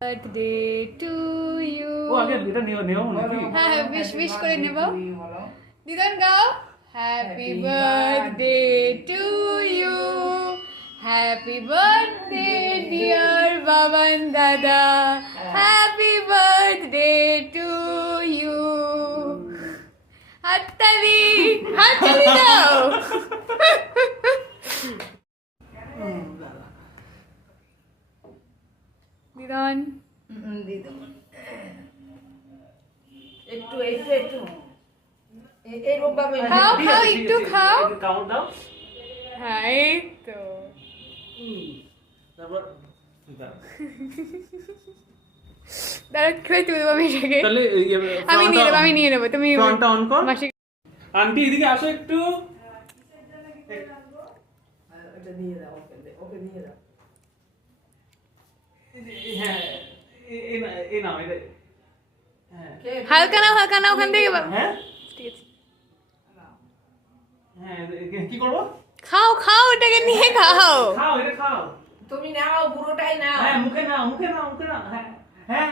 Birthday to you. ও আগে এটা নেও নাকি? হ্যাঁ উইশ করে নেব। দিদান গাও। Happy birthday to you, happy birthday dear Baban দাদা, হ্যাপি বার্থডে টু ইউ। হাততালি হাততালি দাও। দিদান একটু এই রোববারে খাও ঠিক খাও আছে, ঠিক একটু আছে, খাও। একটু কাউন্ট দাও। হ্যাঁ এই তো। তারপর দাঁড়া খেয়ে তুলবো আমি এটাকে। তাহলে আমি নিয়ে নেবো তুমি ফ্রন্টটা অন কর। মাসি। আন্টি এদিকে আসো একটু। এটা দিয়ে দাও ওকে দিয়ে দাও। হ্যাঁ এই নাও এটা। হ্যাঁ হালকা নাও ওখান থেকে। হ্যাঁ ঠিক আছে হ্যাঁ কি করবো? খাও এটাকে নিয়ে খাও। খাও এটা খাও। তুমি নাও পুরোটাই নাও। হ্যাঁ মুখে নাও হ্যাঁ